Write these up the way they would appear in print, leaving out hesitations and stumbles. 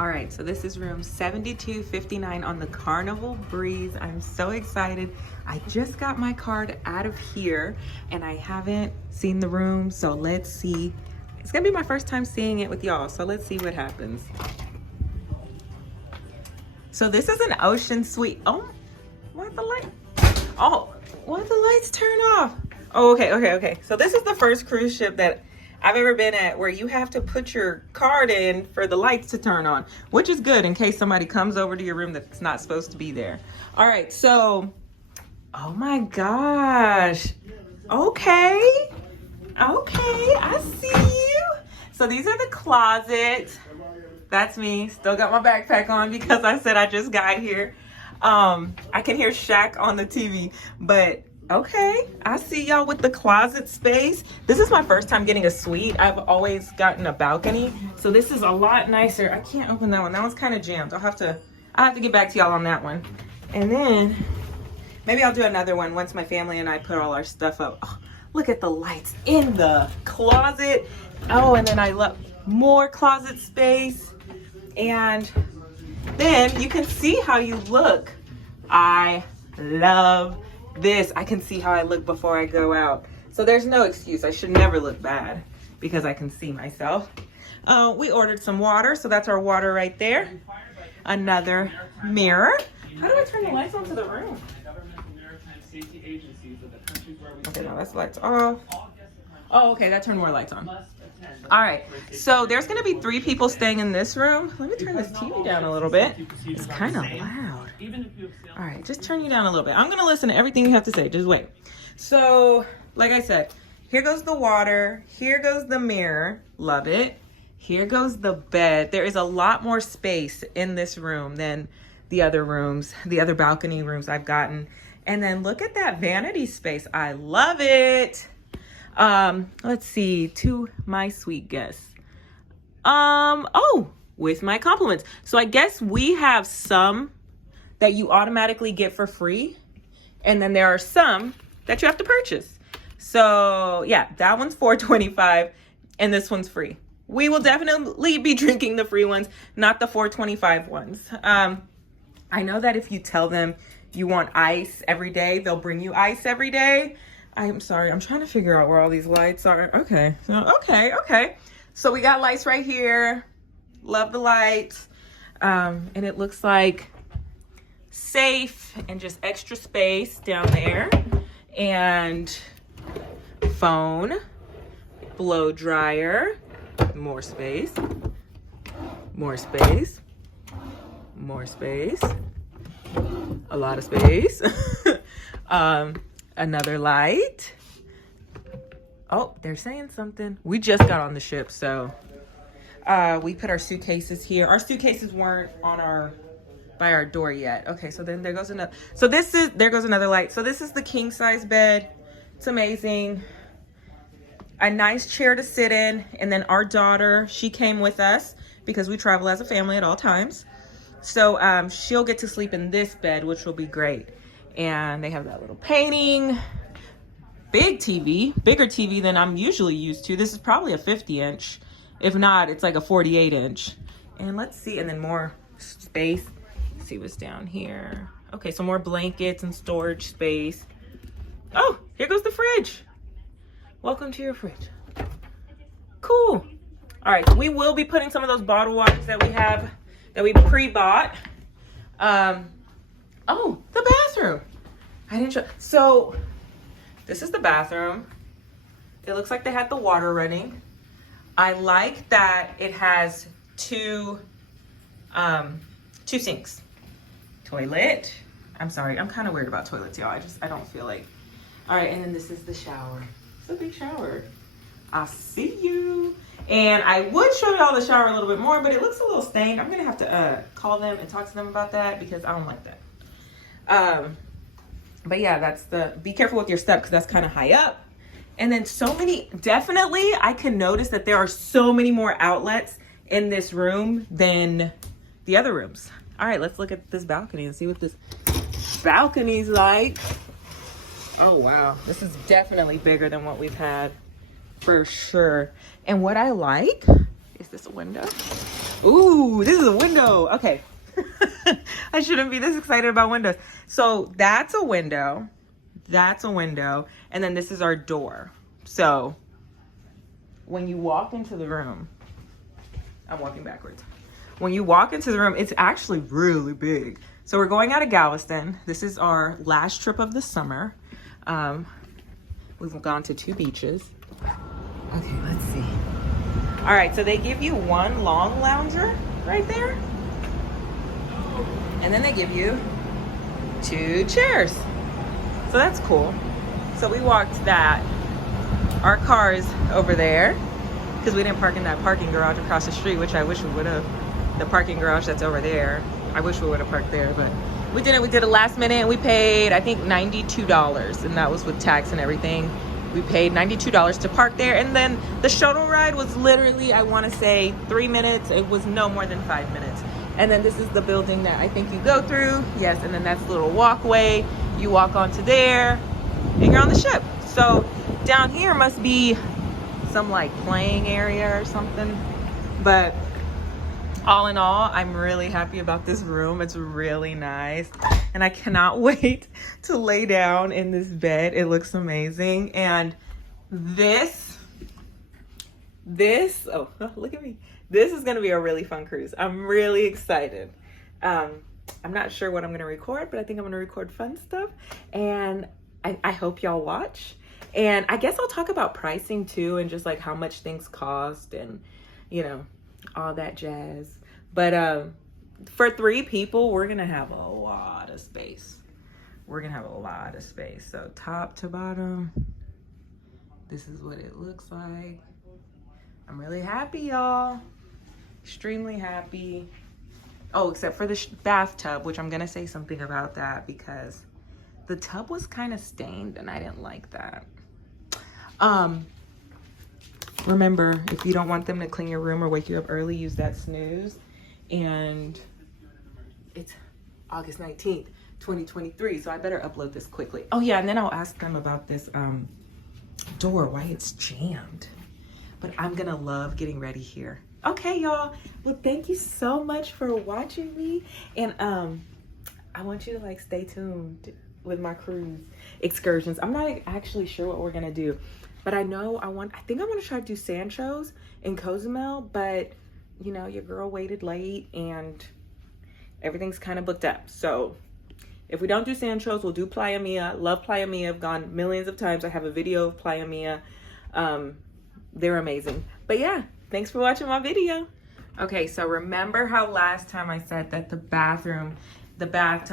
All right, so this is room 7259 on the Carnival Breeze. I'm so excited. I just got my card out of here and I haven't seen the room, so let's see. It's gonna be my first time seeing it with y'all, so let's see what happens. So this is an ocean suite. Oh, why'd the light? Oh, why'd the lights turn off? Oh, okay. So this is the first cruise ship that I've ever been at where you have to put your card in for the lights to turn on, which is good in case somebody comes over to your room that's not supposed to be there. All right, so, oh my gosh. Okay, I see you. So these are the closets. That's me, still got my backpack on because I said I just got here. I can hear Shaq on the TV, but okay, I see y'all with the closet space. This is my first time getting a suite. I've always gotten a balcony, so this is a lot nicer. I can't open that one. That one's kind of jammed. I'll have to get back to y'all on that one. And then maybe I'll do another one once my family and I put all our stuff up. Oh, look at the lights in the closet. Oh, and then I love more closet space. And then you can see how you look. I love this. I can see how I look before I go out. So there's no excuse. I should never look bad because I can see myself. We ordered some water, so that's our water right there. Another mirror. How do I turn the lights onto the room? Okay, now that's lights off. Oh, okay, that turned more lights on. All right, so there's gonna be 3 people staying in this room. Let me turn this TV down a little bit. It's kind of loud. All right, just turn you down a little bit. I'm gonna listen to everything you have to say, just wait. So, like I said, here goes the water, here goes the mirror, love it. Here goes the bed. There is a lot more space in this room than the other rooms, the other balcony rooms I've gotten. And then look at that vanity space, I love it. Let's see, to my sweet guests. Oh, with my compliments. So I guess we have some that you automatically get for free. And then there are some that you have to purchase. So yeah, that one's $4.25 and this one's free. We will definitely be drinking the free ones, not the $4.25 ones. I know that if you tell them you want ice every day, they'll bring you ice every day. I'm sorry, I'm trying to figure out where all these lights are. Okay, okay. So we got lights right here. Love the lights. And it looks like safe and just extra space down there. And phone, blow dryer, more space, more space, more space, a lot of space. Another light. Oh, they're saying something. We just got on the ship, so we put our suitcases here. Our suitcases weren't on by our door yet. Okay, so then there goes another. So there goes another light. So this is the king size bed. It's amazing. A nice chair to sit in. And then our daughter, she came with us because we travel as a family at all times. So she'll get to sleep in this bed, which will be great. And they have that little painting, big TV, bigger TV than I'm usually used to. This is probably a 50-inch. If not, it's like a 48-inch. And let's see, and then more space. Let's see what's down here. Okay, so more blankets and storage space. Oh, here goes the fridge. Welcome to your fridge. Cool. All right, we will be putting some of those bottled waters that we have, that we pre-bought. Oh, the bathroom. I didn't show. So this is the bathroom. It looks like they had the water running. I like that it has two sinks. Toilet. I'm sorry, I'm kind of weird about toilets, y'all. I don't feel like. All right, and then this is the shower. It's a big shower. I see you. And I would show y'all the shower a little bit more, but it looks a little stained. I'm gonna have to call them and talk to them about that because I don't like that. But yeah, that's be careful with your step because that's kind of high up. And then definitely I can notice that there are so many more outlets in this room than the other rooms. All right, let's look at this balcony and see what this balcony's like. Oh wow, this is definitely bigger than what we've had for sure. And what I like Is this a window? Ooh, this is a window. Okay. I shouldn't be this excited about windows. So that's a window. That's a window. And then this is our door. So when you walk into the room, I'm walking backwards. When you walk into the room, it's actually really big. So we're going out of Galveston. This is our last trip of the summer. We've gone to 2 beaches. Okay, let's see. All right, so they give you one long lounger right there. And then they give you 2 chairs. So that's cool. So we walked that. Our car is over there because we didn't park in that parking garage across the street, which I wish we would have. The parking garage that's over there, I wish we would have parked there, but we didn't. We did it last minute and we paid, I think, $92, and that was with tax and everything. We paid $92 to park there, and then the shuttle ride was literally, I want to say, 3 minutes. It was no more than 5 minutes. And then this is the building that I think you go through. Yes, and then that's the little walkway. You walk onto there, and you're on the ship. So down here must be some like playing area or something. But all in all, I'm really happy about this room. It's really nice. And I cannot wait to lay down in this bed. It looks amazing. And this, oh, look at me. This is gonna be a really fun cruise. I'm really excited. I'm not sure what I'm gonna record, but I think I'm gonna record fun stuff. And I hope y'all watch. And I guess I'll talk about pricing too, and just like how much things cost and, you know, all that jazz. But for 3 people, we're gonna have a lot of space. We're gonna have a lot of space. So top to bottom, this is what it looks like. I'm really happy, y'all. Extremely happy. Oh, except for the bathtub, which I'm gonna say something about that because the tub was kind of stained and I didn't like that. Remember, if you don't want them to clean your room or wake you up early, use that snooze. And it's August 19th, 2023, so I better upload this quickly. Oh yeah, and then I'll ask them about this door, why it's jammed. But I'm gonna love getting ready here. Okay, y'all. Well, thank you so much for watching me. And I want you to like stay tuned with my cruise excursions. I'm not actually sure what we're gonna do, but I know I think I want to try to do sand shows in Cozumel, but you know, your girl waited late and everything's kind of booked up. So if we don't do sand shows, we'll do Playa Mia. Love Playa Mia. I've gone millions of times. I have a video of Playa Mia. They're amazing. But yeah, thanks for watching my video. Okay, so remember how last time I said that the bathtub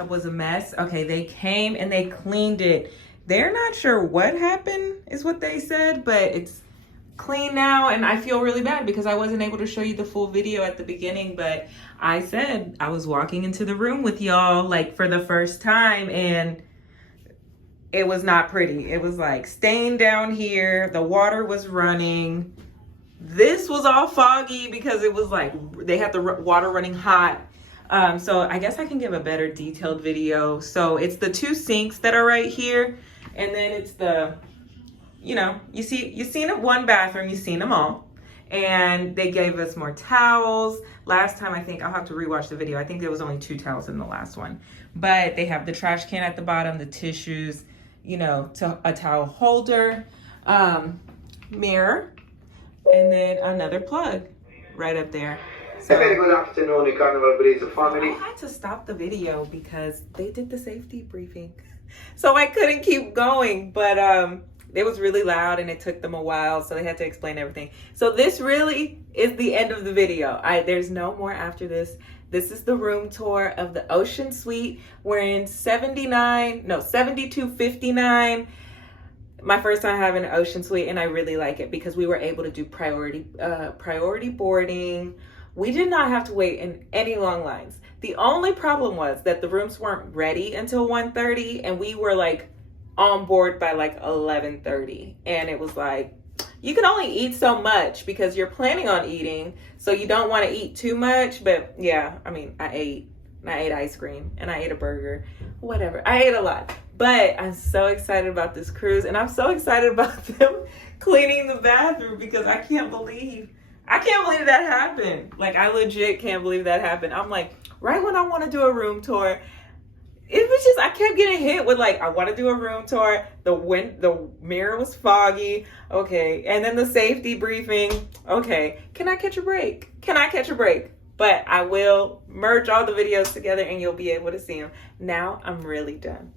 was a mess? Okay, they came and they cleaned it. They're not sure what happened is what they said, but it's clean now, and I feel really bad because I wasn't able to show you the full video at the beginning, but I said I was walking into the room with y'all like for the first time, and it was not pretty. It was like stained down here. The water was running. This was all foggy because it was like they had the water running hot. So I guess I can give a better detailed video. So it's the 2 sinks that are right here, and then it's the, you know, you've seen it, 1 bathroom, you've seen them all. And they gave us more towels. Last time, I think, I'll have to rewatch the video. I think there was only 2 towels in the last one. But they have the trash can at the bottom, the tissues, you know, a towel holder, mirror, and then another plug right up there. So a very good afternoon, Carnival Breeze family. I had to stop the video because they did the safety briefing. So I couldn't keep going, but it was really loud and it took them a while, so they had to explain everything. So this really is the end of the video. There's no more after this. This is the room tour of the Ocean Suite. We're in 7259. My first time having an Ocean Suite, and I really like it because we were able to do priority boarding. We did not have to wait in any long lines. The only problem was that the rooms weren't ready until 1:30, and we were like on board by like 11:30. And it was like, you can only eat so much because you're planning on eating, so you don't want to eat too much. But yeah, I mean, I ate ice cream and I ate a burger, whatever. I ate a lot, but I'm so excited about this cruise, and I'm so excited about them cleaning the bathroom because I can't believe I can't believe that happened. Like, I legit can't believe that happened. I'm like, right when I want to do a room tour, it was just, I kept getting hit with like, I want to do a room tour. The mirror was foggy. Okay. And then the safety briefing. Okay. Can I catch a break? Can I catch a break? But I will merge all the videos together and you'll be able to see them. Now I'm really done.